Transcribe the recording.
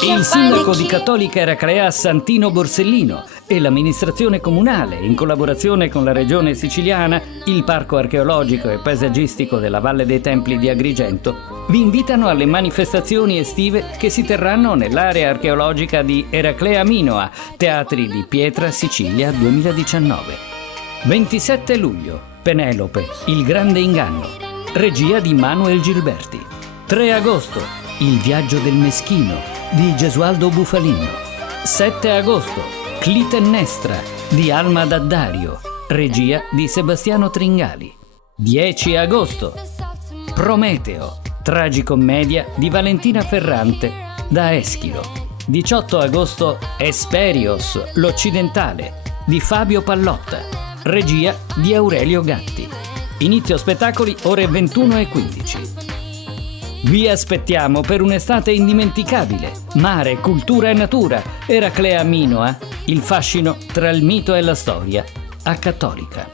Il sindaco di Cattolica Eraclea Santino Borsellino e l'amministrazione comunale, in collaborazione con la regione siciliana, il parco archeologico e paesaggistico della Valle dei Templi di Agrigento, vi invitano alle manifestazioni estive che si terranno nell'area archeologica di Eraclea Minoa, Teatri di Pietra, Sicilia 2019. 27 luglio, Penelope, il grande inganno, regia di Manuel Gilberti. 3 agosto, Il viaggio del meschino, di Gesualdo Bufalino. 7 agosto, Clitennestra, di Alma Daddario, regia di Sebastiano Tringali. 10 agosto, Prometeo, tragicommedia di Valentina Ferrante, da Eschilo. 18 agosto, Esperios, l'Occidentale, di Fabio Pallotta, regia di Aurelio Gatti. Inizio spettacoli ore 21:15. Vi aspettiamo per un'estate indimenticabile. Mare, cultura e natura. Eraclea Minoa, il fascino tra il mito e la storia. A Cattolica.